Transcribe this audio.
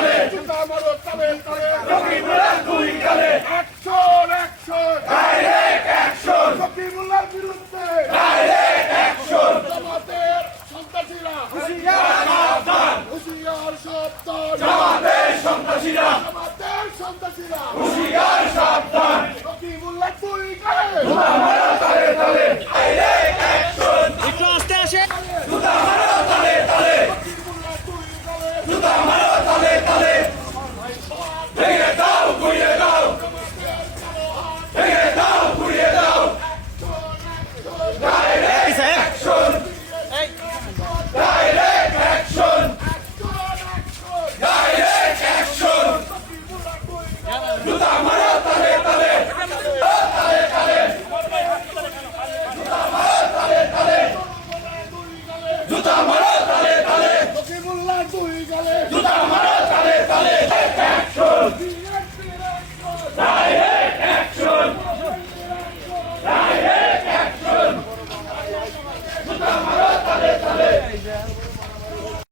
তলে জুতা মারো তলে তলে রকিবুল্লাহ দুই গালে অ্যাকশন অ্যাকশন ডাইরেক্ট অ্যাকশন রকিবুল্লাহর বিরুদ্ধে ডাইরেক্ট অ্যাকশন জামাতের সন্ত্রাসীরা হুঁশিয়ার সাবধান হুঁশিয়ার সাবধান জামাতের সন্ত্রাসীরা হুঁশিয়ার সাবধান রকিবুল্লাহ দুই গালে